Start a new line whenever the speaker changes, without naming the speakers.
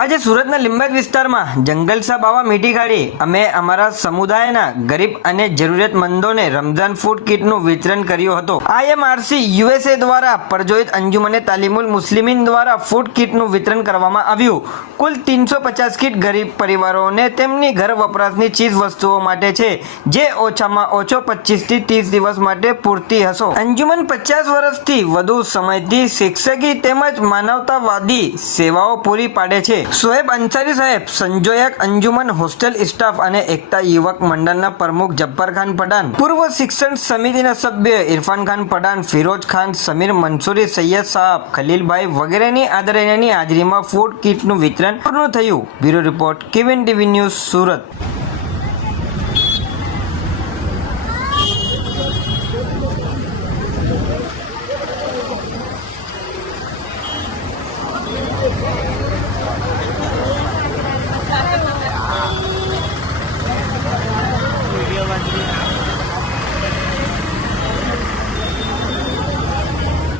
આજે સુરતના લિંબાયત વિસ્તારમાં જંગલ સાહેબ આવા મીઠી કાઢી અમે અમારા સમુદાયના ગરીબ અને જરૂરિયાતમંદોને રમઝાન ફૂડ કીટનું વિતરણ કર્યું હતું. આઈએમઆરસી યુએસએ દ્વારા પરજોઈત અંજુમને તાલીમુલ મુસ્લિમીન દ્વારા ફૂડ કીટનું વિતરણ કરવામાં આવ્યું. કુલ ત્રણસો પચાસ કીટ ગરીબ પરિવારોને તેમની ઘર વપરાશની ચીજ વસ્તુઓ માટે છે, જે ઓછામાં ઓછો પચીસથી ત્રીસ દિવસ માટે પૂરતી હશો. અંજુમન પચાસ વર્ષથી વધુ સમયથી શિક્ષકી તેમજ માનવતાવાદી સેવાઓ પૂરી પાડે છે. સોએબ અંસારી સાહેબ, સંજોયક અંજુમન હોસ્ટેલ સ્ટાફ અને એકતા યુવક મંડળના પ્રમુખ જબ્બર ખાન પઠાણ. પૂર્વ શિક્ષણ સમિતિના સભ્ય ઇરફાન ખાન પઠાણ, ફિરોજ ખાન, સમીર મંસૂરી, સૈયદ સાહેબ ખલીલભાઈ વગેરેની આદરણીયની હાજરીમાં ફૂડ કીટનું વિતરણ પૂર્ણ થયું. Bureau report Kevin TV news Surat.